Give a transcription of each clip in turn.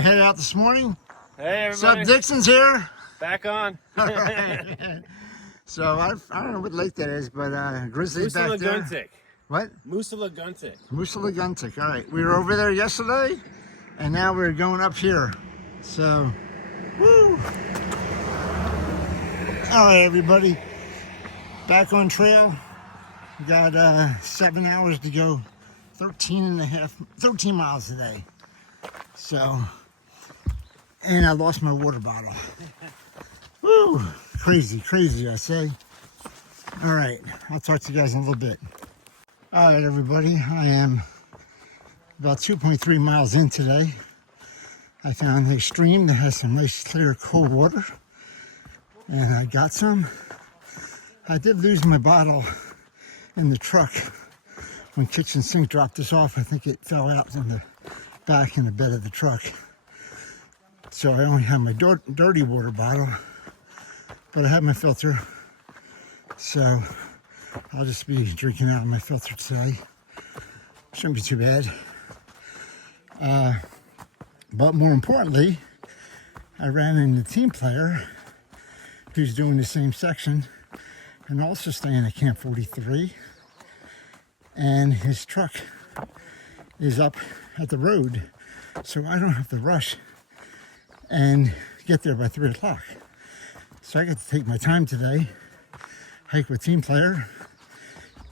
Head out this morning. Hey everybody. What's up, Dixon's here. Back on. So I don't know what lake that is, but Grizzly's back there. What? Musalaguntic. Musalaguntic. All right, we were over there yesterday, and now we're going up here. So, woo! All right, everybody, back on trail. We got 7 hours to go, 13 miles today. So, and I lost my water bottle. Woo! Crazy, crazy, I say. All right, I'll talk to you guys in a little bit. All right, everybody, I am about 2.3 miles in today. I found a stream that has some nice, clear, cold water, and I got some. I did lose my bottle in the truck when kitchen sink dropped us off. I think it fell out in the back in the bed of the truck. So I only have my dirty water bottle, but I have my filter. So I'll just be drinking out of my filter today. Shouldn't be too bad. But more importantly, I ran into a team player who's doing the same section and also staying at Camp 43. And his truck is up at the road, so I don't have to rush and get there by 3 o'clock. So I get to take my time today, hike with team player,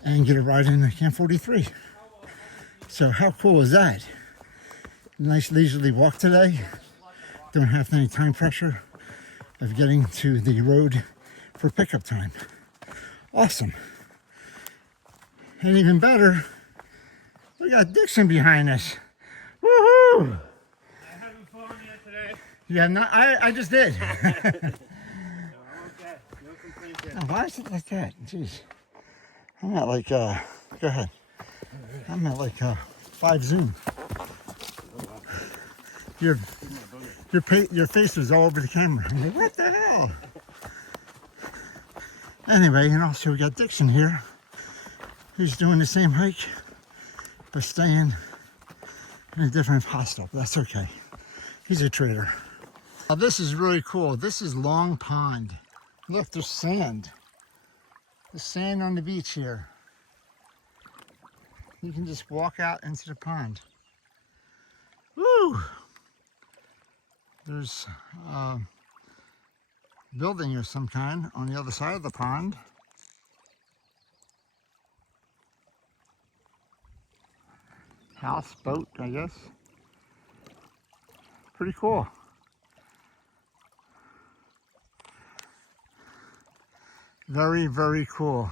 and get a ride in Camp 43. So how cool is that? Nice leisurely walk today. Don't have any time pressure of getting to the road for pickup time. Awesome. And even better, we got Dixon behind us. Woohoo! I haven't fallen yet today. You have not? I just did. No, I'm okay. No complaints yet. Now, why is it like that? Jeez. I'm at like, go ahead. I'm at like 5 zoom. Your face was all over the camera. I'm like, what the hell? Anyway, and also we got Dixon here, who's doing the same hike, but staying in a different hostel. That's okay. He's a trader. Now this is really cool. This is Long Pond. Look, there's sand. There's sand on the beach here. You can just walk out into the pond. Woo! There's a building of some kind on the other side of the pond. House, boat, I guess. Pretty cool. Very, very cool.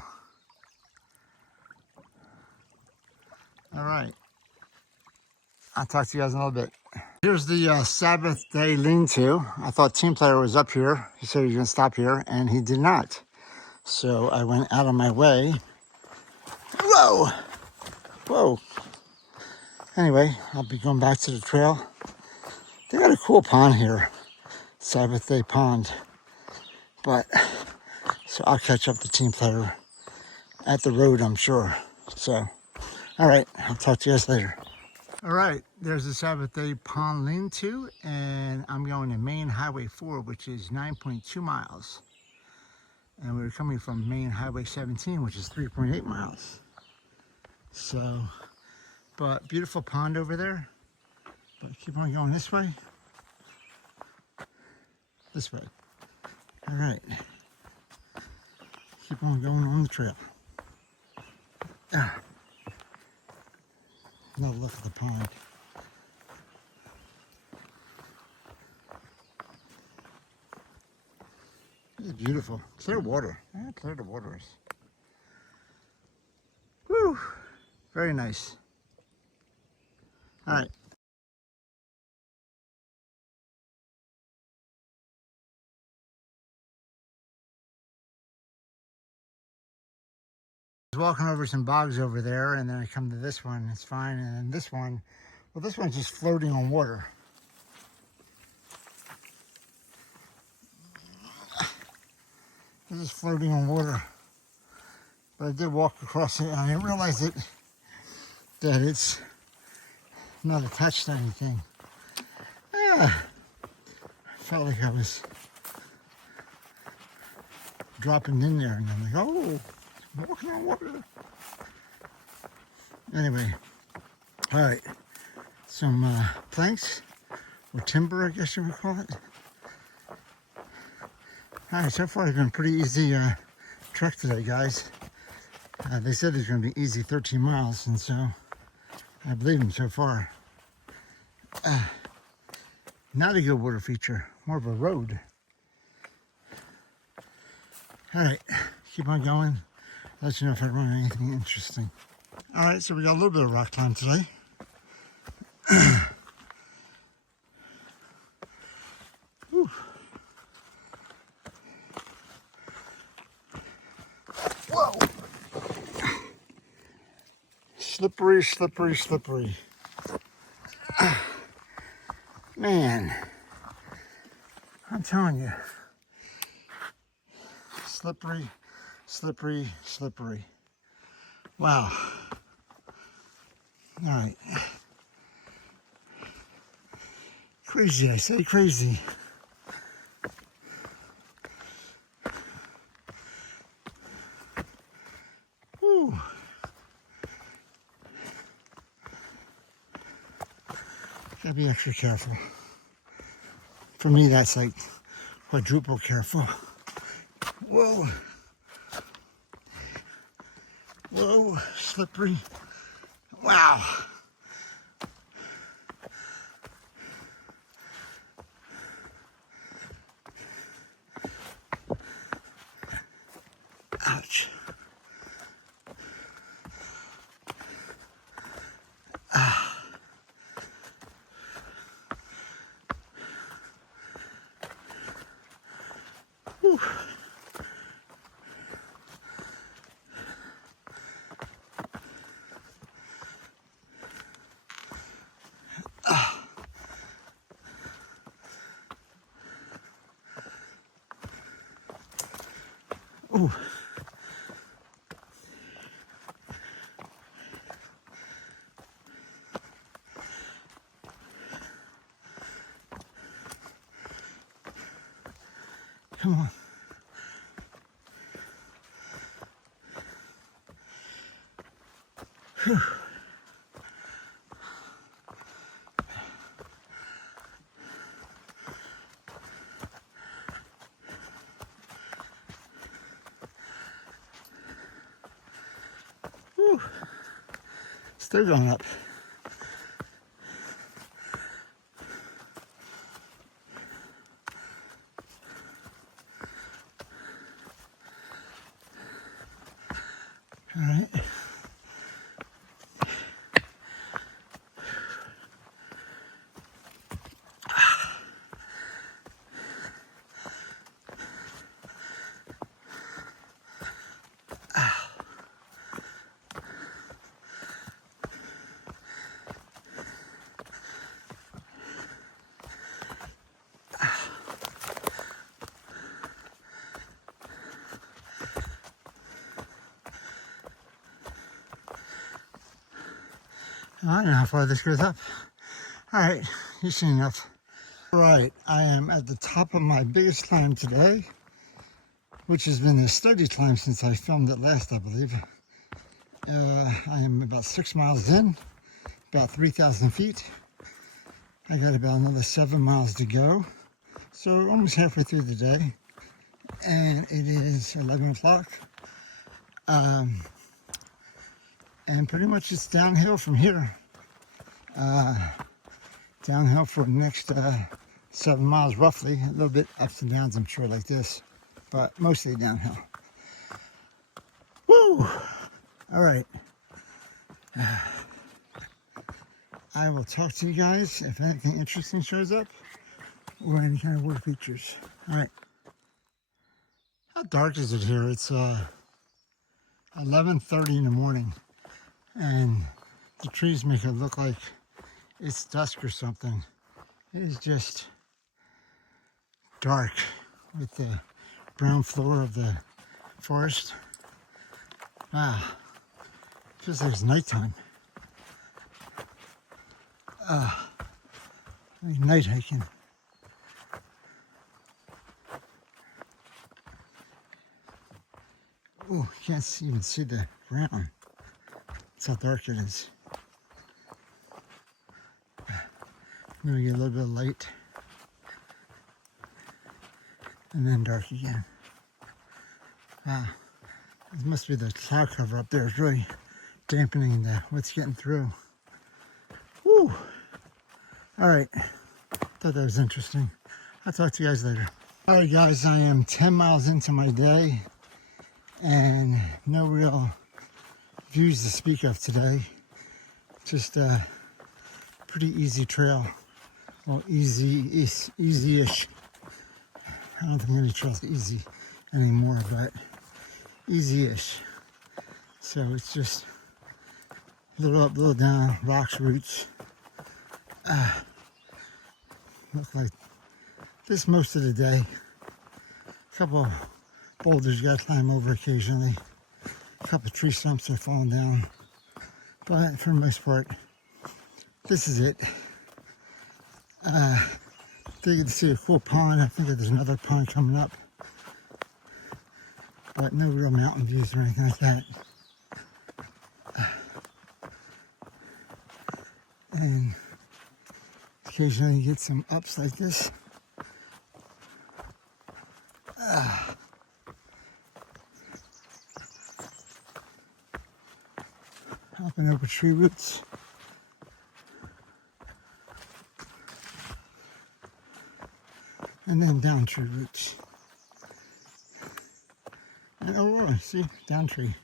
All right. I'll talk to you guys in a little bit. Here's the Sabbath day lean-to. I thought team player was up here. He said he was going to stop here, and he did not. So I went out of my way. Whoa! Whoa! Anyway, I'll be going back to the trail. They got a cool pond here. Sabbath day pond. But, so I'll catch up to team player at the road, I'm sure. So, all right, I'll talk to you guys later. All right, there's the Sabbath day pond lean-to, and I'm going to Main Highway 4, which is 9.2 miles. And we're coming from Main Highway 17, which is 3.8 miles. So, but beautiful pond over there. But keep on going this way. This way. All right. Keep on going on the trail. Ah. Another look at the pond. This is beautiful. Clear water. How clear the water is. Woo! Very nice. All right. I was walking over some bogs over there, and then I come to this one. It's fine, and then this one, well, this one's just floating on water. This is floating on water. But I did walk across it, and I didn't realize that it's not attached to anything. Yeah, Felt like I was dropping in there, and I'm like, oh, walking on water. Anyway, all right, some planks, or timber, I guess you would call it. All right, so far it's been a pretty easy trek today, guys. They said it's going to be easy 13 miles, and so I believe them so far. Not a good water feature, more of a road. All right, keep on going. Let you know if I run anything interesting. All right, so we got a little bit of rock climb today. Whoa! Slippery, slippery, slippery. Man, I'm telling you, slippery, slippery, slippery. Wow. All right. Crazy, I say crazy. Whew. Gotta be extra careful. For me, that's like quadruple careful. Whoa. Whoa, slippery. Wow. Ouch. Whew. Ooh. Come on. Whew. Whew. Still going up. All right. I don't know how far this goes up. All right, you've seen enough. All right, I am at the top of my biggest climb today, which has been a steady climb since I filmed it last, I believe. I am about 6 miles in, about 3,000 feet. I got about another 7 miles to go. So almost halfway through the day, and it is 11 o'clock. And pretty much it's downhill from here. Downhill for the next 7 miles roughly. A little bit ups and downs, I'm sure, like this, but mostly downhill. Woo! All right. I will talk to you guys if anything interesting shows up or any kind of water features. All right. How dark is it here? It's 11:30 in the morning, and the trees make it look like it's dusk or something. It is just dark with the brown floor of the forest. Wow, feels like it's nighttime. like night hiking. Oh, can't even see the ground. That's how dark it is. Maybe get a little bit of light. And then dark again. Wow. It must be the cloud cover up there. It's really dampening what's getting through. Woo! Alright. Thought that was interesting. I'll talk to you guys later. Alright guys, I am 10 miles into my day. And no real views to speak of today. Just a pretty easy trail. Well, easy-ish. I don't think any trail's easy anymore, but easy-ish. So it's just a little up, little down, rocks, roots. Look like this most of the day. A couple boulders you gotta climb over occasionally. A couple tree stumps are falling down. But for the most part, this is it. They get to see a cool pond. I think that there's another pond coming up. But no real mountain views or anything like that. And occasionally you get some ups like this. Hopping over tree roots. And then down tree roots. And oh, see, down tree.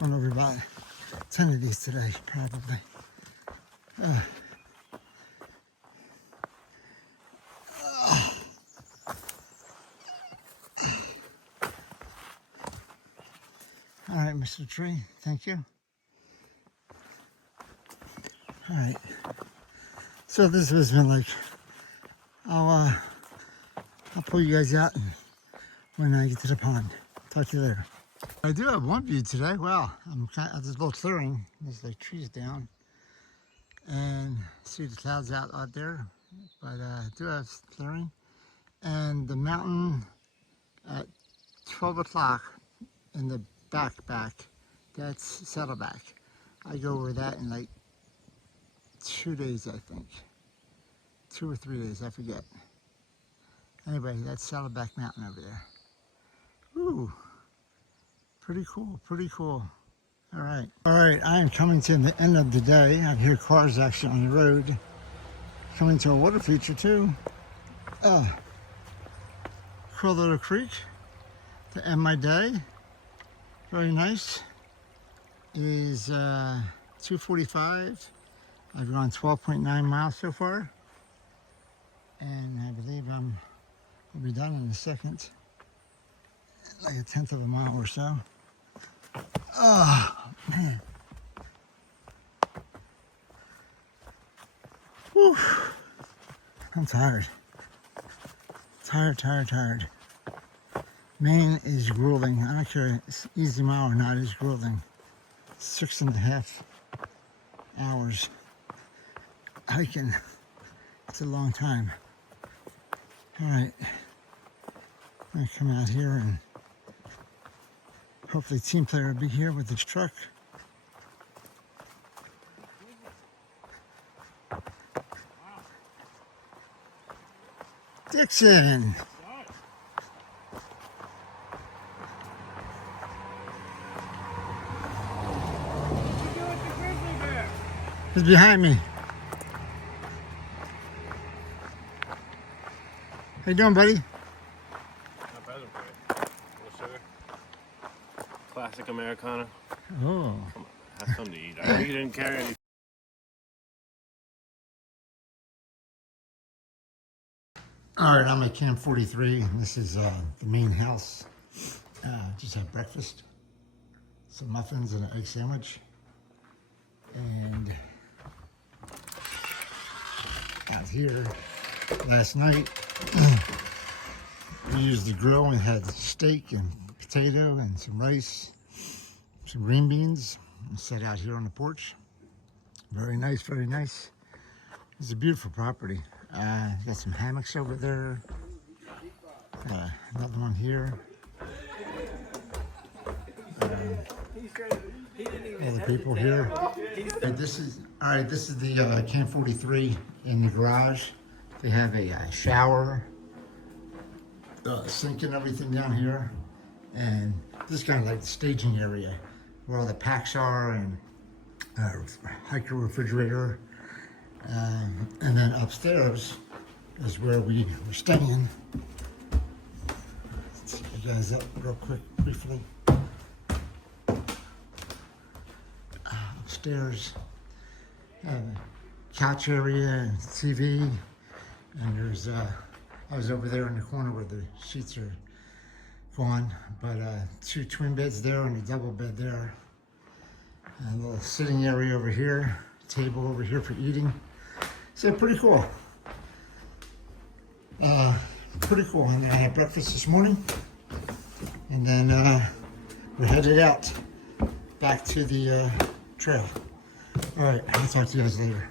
Going over about 10 of these today, probably. All right, Mr. Tree, thank you. All right. So this has been like, I'll pull you guys out when I get to the pond. Talk to you later. I do have one view today. Wow, I'm kind of, this little clearing. There's like trees down, and see the clouds out there. But I do have clearing, and the mountain at 12 o'clock in the back. That's Saddleback. I go over that in like 2 days, I think. 2 or 3 days, I forget. Anyway, that's Saddleback Mountain over there. Ooh, pretty cool, pretty cool. All right, I am coming to the end of the day. I hear cars actually on the road. Coming to a water feature too. Cool little creek to end my day. Very nice. It is 2:45. I've gone 12.9 miles so far. And I believe I'll be done in a second. Like a 1/10 of a mile or so. Oh, man. Whew. I'm tired. Tired. Maine is grueling. I don't care if it's easy mile or not, it's grueling. 6.5 hours hiking. It's a long time. All right, I'm gonna come out here and hopefully team player will be here with his truck. Dixon. He's behind me. How you doing, buddy? Not bad, okay. Little sugar. Classic Americana. Oh. Come on, have something to eat. I know you didn't carry any. All right, I'm at Camp 43. This is the main house. Just had breakfast, some muffins and an egg sandwich. And out here last night, we used the grill and had steak and potato and some rice, some green beans, and sat out here on the porch. Very nice, very nice. It's a beautiful property. Got some hammocks over there. Another one here. Other people here. This is the Camp 43 in the garage. They have a shower, sink and everything down here, and this is kind of like the staging area where all the packs are, and hiker refrigerator, and then upstairs is where we were staying. Let's see you guys up real quick, briefly. Upstairs, couch area and TV, and there's I was over there in the corner where the sheets are gone, but 2 twin beds there and a double bed there. A little sitting area over here, table over here for eating. So pretty cool. Pretty cool. And then I had breakfast this morning, and then we're headed out back to the trail. All right, I'll talk to you guys later.